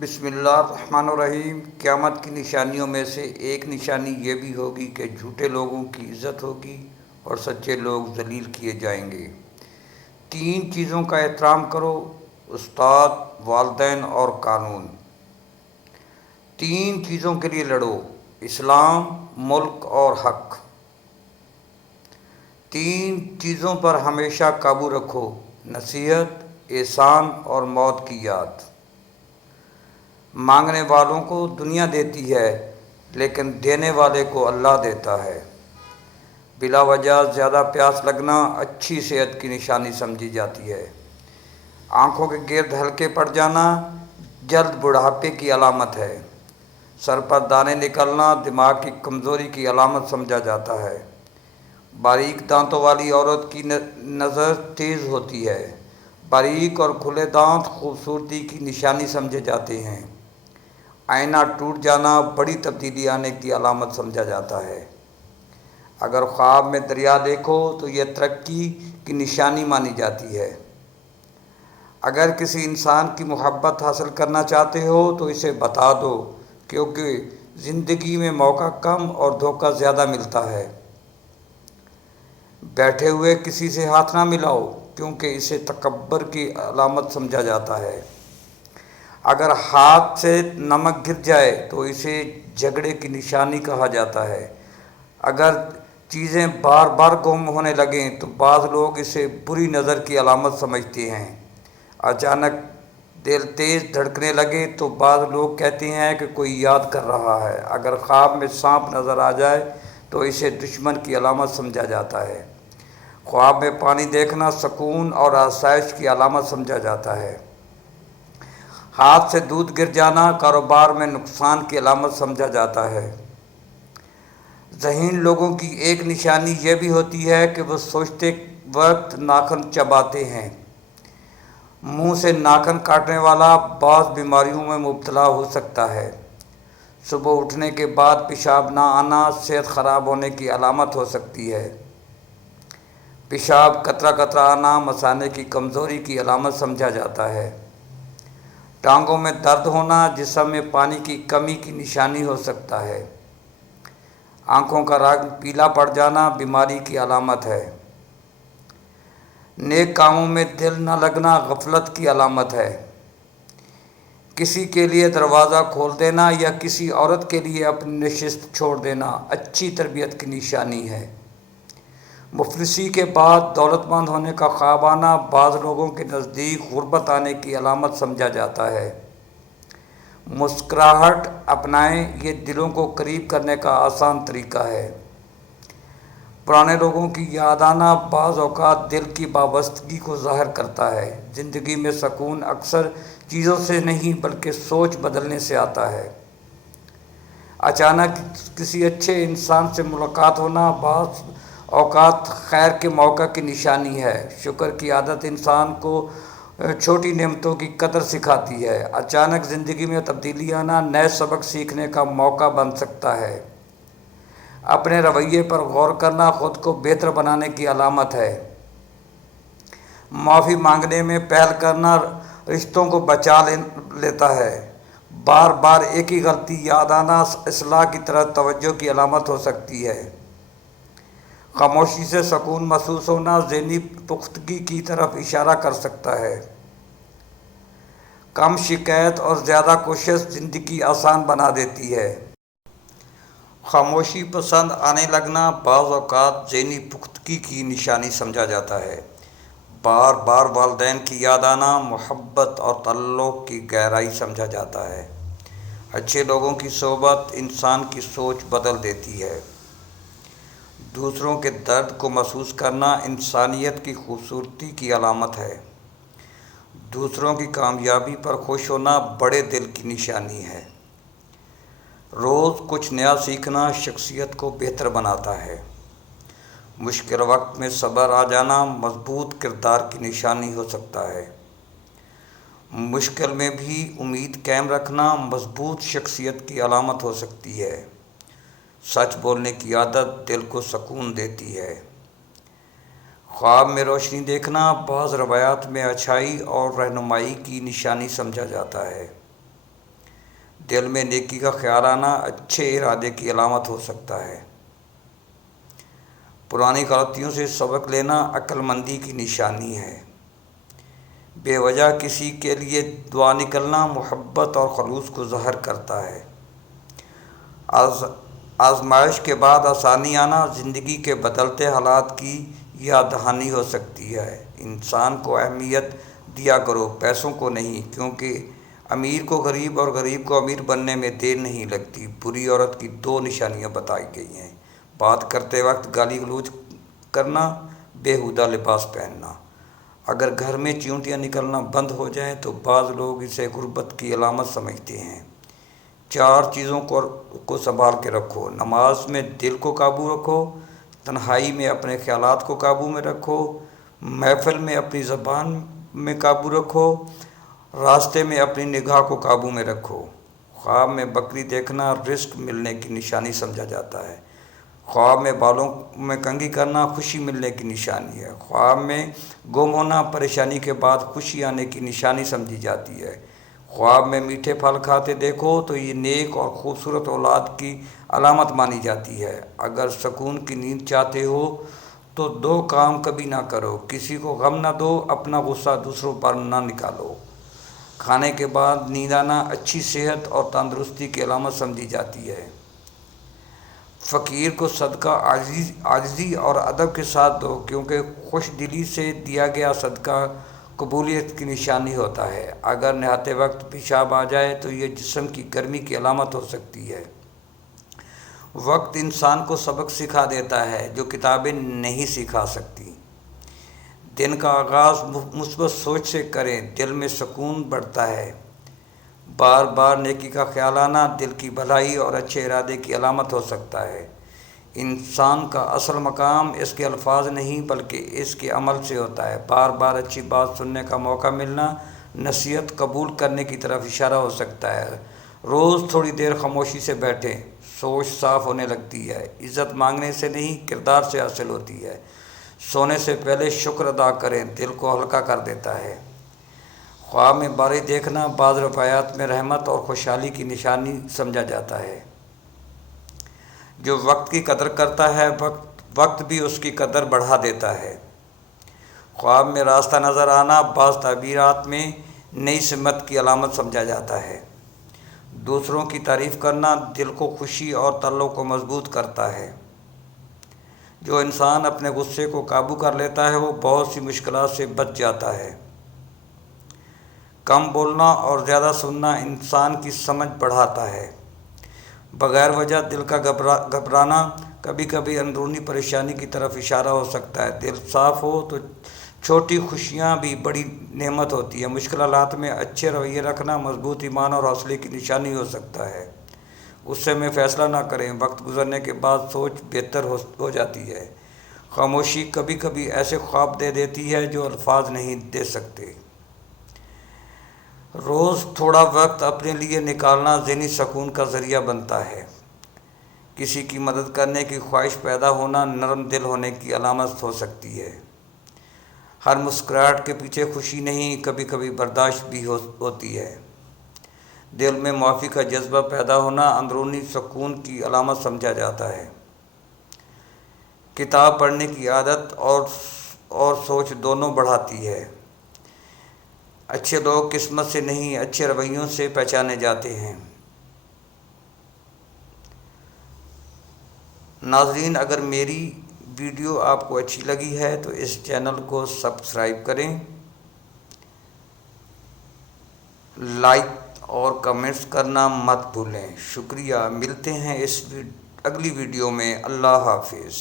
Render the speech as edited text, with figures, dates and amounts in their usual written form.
بسم اللہ الرحمن الرحیم۔ قیامت کی نشانیوں میں سے ایک نشانی یہ بھی ہوگی کہ جھوٹے لوگوں کی عزت ہوگی اور سچے لوگ ذلیل کیے جائیں گے۔ تین چیزوں کا احترام کرو: استاد، والدین اور قانون۔ تین چیزوں کے لیے لڑو: اسلام، ملک اور حق۔ تین چیزوں پر ہمیشہ قابو رکھو: نصیحت، احسان اور موت کی یاد۔ مانگنے والوں کو دنیا دیتی ہے لیکن دینے والے کو اللہ دیتا ہے۔ بلا وجہ زیادہ پیاس لگنا اچھی صحت کی نشانی سمجھی جاتی ہے۔ آنکھوں کے گرد ہلکے پڑ جانا جلد بڑھاپے کی علامت ہے۔ سر پر دانے نکلنا دماغ کی کمزوری کی علامت سمجھا جاتا ہے۔ باریک دانتوں والی عورت کی نظر تیز ہوتی ہے۔ باریک اور کھلے دانت خوبصورتی کی نشانی سمجھے جاتے ہیں۔ آئینہ ٹوٹ جانا بڑی تبدیلی آنے کی علامت سمجھا جاتا ہے۔ اگر خواب میں دریا دیکھو تو یہ ترقی کی نشانی مانی جاتی ہے۔ اگر کسی انسان کی محبت حاصل کرنا چاہتے ہو تو اسے بتا دو، کیونکہ زندگی میں موقع کم اور دھوکہ زیادہ ملتا ہے۔ بیٹھے ہوئے کسی سے ہاتھ نہ ملاؤ، کیونکہ اسے تکبر کی علامت سمجھا جاتا ہے۔ اگر ہاتھ سے نمک گر جائے تو اسے جھگڑے کی نشانی کہا جاتا ہے۔ اگر چیزیں بار بار گم ہونے لگیں تو بعض لوگ اسے بری نظر کی علامت سمجھتے ہیں۔ اچانک دل تیز دھڑکنے لگے تو بعض لوگ کہتے ہیں کہ کوئی یاد کر رہا ہے۔ اگر خواب میں سانپ نظر آ جائے تو اسے دشمن کی علامت سمجھا جاتا ہے۔ خواب میں پانی دیکھنا سکون اور آسائش کی علامت سمجھا جاتا ہے۔ ہاتھ سے دودھ گر جانا کاروبار میں نقصان کی علامت سمجھا جاتا ہے۔ ذہین لوگوں کی ایک نشانی یہ بھی ہوتی ہے کہ وہ سوچتے وقت ناخن چباتے ہیں۔ منہ سے ناخن کاٹنے والا بعض بیماریوں میں مبتلا ہو سکتا ہے۔ صبح اٹھنے کے بعد پیشاب نہ آنا صحت خراب ہونے کی علامت ہو سکتی ہے۔ پیشاب قطرہ قطرہ آنا مثانے کی کمزوری کی علامت سمجھا جاتا ہے۔ ٹانگوں میں درد ہونا جسم میں پانی کی کمی کی نشانی ہو سکتا ہے۔ آنکھوں کا رنگ پیلا پڑ جانا بیماری کی علامت ہے۔ نیک کاموں میں دل نہ لگنا غفلت کی علامت ہے۔ کسی کے لیے دروازہ کھول دینا یا کسی عورت کے لیے اپنی نشست چھوڑ دینا اچھی تربیت کی نشانی ہے۔ مفلسی کے بعد دولت مند ہونے کا خواب آنا بعض لوگوں کے نزدیک غربت آنے کی علامت سمجھا جاتا ہے۔ مسکراہٹ اپنائیں، یہ دلوں کو قریب کرنے کا آسان طریقہ ہے۔ پرانے لوگوں کی یاد آنا بعض اوقات دل کی وابستگی کو ظاہر کرتا ہے۔ زندگی میں سکون اکثر چیزوں سے نہیں بلکہ سوچ بدلنے سے آتا ہے۔ اچانک کسی اچھے انسان سے ملاقات ہونا بعض اوقات خیر کے موقع کی نشانی ہے۔ شکر کی عادت انسان کو چھوٹی نعمتوں کی قدر سکھاتی ہے۔ اچانک زندگی میں تبدیلی آنا نئے سبق سیکھنے کا موقع بن سکتا ہے۔ اپنے رویے پر غور کرنا خود کو بہتر بنانے کی علامت ہے۔ معافی مانگنے میں پہل کرنا رشتوں کو بچا لیتا ہے۔ بار بار ایک ہی غلطی یاد آنا اصلاح کی طرف توجہ کی علامت ہو سکتی ہے۔ خاموشی سے سکون محسوس ہونا ذہنی پختگی کی طرف اشارہ کر سکتا ہے۔ کم شکایت اور زیادہ کوشش زندگی آسان بنا دیتی ہے۔ خاموشی پسند آنے لگنا بعض اوقات ذہنی پختگی کی نشانی سمجھا جاتا ہے۔ بار بار والدین کی یاد آنا محبت اور تعلق کی گہرائی سمجھا جاتا ہے۔ اچھے لوگوں کی صحبت انسان کی سوچ بدل دیتی ہے۔ دوسروں کے درد کو محسوس کرنا انسانیت کی خوبصورتی کی علامت ہے۔ دوسروں کی کامیابی پر خوش ہونا بڑے دل کی نشانی ہے۔ روز کچھ نیا سیکھنا شخصیت کو بہتر بناتا ہے۔ مشکل وقت میں صبر آ جانا مضبوط کردار کی نشانی ہو سکتا ہے۔ مشکل میں بھی امید قائم رکھنا مضبوط شخصیت کی علامت ہو سکتی ہے۔ سچ بولنے کی عادت دل کو سکون دیتی ہے۔ خواب میں روشنی دیکھنا بعض روایات میں اچھائی اور رہنمائی کی نشانی سمجھا جاتا ہے۔ دل میں نیکی کا خیال آنا اچھے ارادے کی علامت ہو سکتا ہے۔ پرانی غلطیوں سے سبق لینا عقل مندی کی نشانی ہے۔ بے وجہ کسی کے لیے دعا نکلنا محبت اور خلوص کو ظاہر کرتا ہے۔ آزمائش کے بعد آسانی آنا زندگی کے بدلتے حالات کی یاد دہانی ہو سکتی ہے۔ انسان کو اہمیت دیا کرو، پیسوں کو نہیں، کیونکہ امیر کو غریب اور غریب کو امیر بننے میں دیر نہیں لگتی۔ بری عورت کی 2 نشانیاں بتائی گئی ہیں: بات کرتے وقت گالی گلوچ کرنا، بیہودہ لباس پہننا۔ اگر گھر میں چیونٹیاں نکلنا بند ہو جائیں تو بعض لوگ اسے غربت کی علامت سمجھتے ہیں۔ 4 چیزوں کو سنبھال کے رکھو: نماز میں دل کو قابو رکھو، تنہائی میں اپنے خیالات کو قابو میں رکھو، محفل میں اپنی زبان میں قابو رکھو، راستے میں اپنی نگاہ کو قابو میں رکھو۔ خواب میں بکری دیکھنا رزق ملنے کی نشانی سمجھا جاتا ہے۔ خواب میں بالوں میں کنگھی کرنا خوشی ملنے کی نشانی ہے۔ خواب میں گم ہونا پریشانی کے بعد خوشی آنے کی نشانی سمجھی جاتی ہے۔ خواب میں میٹھے پھل کھاتے دیکھو تو یہ نیک اور خوبصورت اولاد کی علامت مانی جاتی ہے۔ اگر سکون کی نیند چاہتے ہو تو 2 کام کبھی نہ کرو: کسی کو غم نہ دو، اپنا غصہ دوسروں پر نہ نکالو۔ کھانے کے بعد نیند آنا اچھی صحت اور تندرستی کی علامت سمجھی جاتی ہے۔ فقیر کو صدقہ عاجزی اور ادب کے ساتھ دو، کیونکہ خوش دلی سے دیا گیا صدقہ قبولیت کی نشانی ہوتا ہے۔ اگر نہاتے وقت پیشاب آ جائے تو یہ جسم کی گرمی کی علامت ہو سکتی ہے۔ وقت انسان کو سبق سکھا دیتا ہے جو کتابیں نہیں سکھا سکتی۔ دن کا آغاز مثبت سوچ سے کریں، دل میں سکون بڑھتا ہے۔ بار بار نیکی کا خیال آنا دل کی بھلائی اور اچھے ارادے کی علامت ہو سکتا ہے۔ انسان کا اصل مقام اس کے الفاظ نہیں بلکہ اس کے عمل سے ہوتا ہے۔ بار بار اچھی بات سننے کا موقع ملنا نصیحت قبول کرنے کی طرف اشارہ ہو سکتا ہے۔ روز تھوڑی دیر خاموشی سے بیٹھیں، سوچ صاف ہونے لگتی ہے۔ عزت مانگنے سے نہیں، کردار سے حاصل ہوتی ہے۔ سونے سے پہلے شکر ادا کریں، دل کو ہلکا کر دیتا ہے۔ خواب میں بارش دیکھنا بعض روایات میں رحمت اور خوشحالی کی نشانی سمجھا جاتا ہے۔ جو وقت کی قدر کرتا ہے، وقت بھی اس کی قدر بڑھا دیتا ہے۔ خواب میں راستہ نظر آنا بعض تعبیرات میں نئی سمت کی علامت سمجھا جاتا ہے۔ دوسروں کی تعریف کرنا دل کو خوشی اور تعلق کو مضبوط کرتا ہے۔ جو انسان اپنے غصے کو قابو کر لیتا ہے وہ بہت سی مشکلات سے بچ جاتا ہے۔ کم بولنا اور زیادہ سننا انسان کی سمجھ بڑھاتا ہے۔ بغیر وجہ دل کا گھبرانا کبھی کبھی اندرونی پریشانی کی طرف اشارہ ہو سکتا ہے۔ دل صاف ہو تو چھوٹی خوشیاں بھی بڑی نعمت ہوتی ہے۔ مشکل حالات میں اچھے رویے رکھنا مضبوط ایمان اور حوصلے کی نشانی ہو سکتا ہے۔ غصے میں فیصلہ نہ کریں، وقت گزرنے کے بعد سوچ بہتر ہو جاتی ہے۔ خاموشی کبھی کبھی ایسے خواب دے دیتی ہے جو الفاظ نہیں دے سکتے۔ روز تھوڑا وقت اپنے لیے نکالنا ذہنی سکون کا ذریعہ بنتا ہے۔ کسی کی مدد کرنے کی خواہش پیدا ہونا نرم دل ہونے کی علامت ہو سکتی ہے۔ ہر مسکراہٹ کے پیچھے خوشی نہیں، کبھی کبھی برداشت بھی ہوتی ہے۔ دل میں معافی کا جذبہ پیدا ہونا اندرونی سکون کی علامت سمجھا جاتا ہے۔ کتاب پڑھنے کی عادت اور سوچ دونوں بڑھاتی ہے۔ اچھے لوگ قسمت سے نہیں، اچھے رویوں سے پہچانے جاتے ہیں۔ ناظرین، اگر میری ویڈیو آپ کو اچھی لگی ہے تو اس چینل کو سبسکرائب کریں، لائک اور کمنٹس کرنا مت بھولیں۔ شکریہ، ملتے ہیں اس اگلی ویڈیو میں۔ اللہ حافظ۔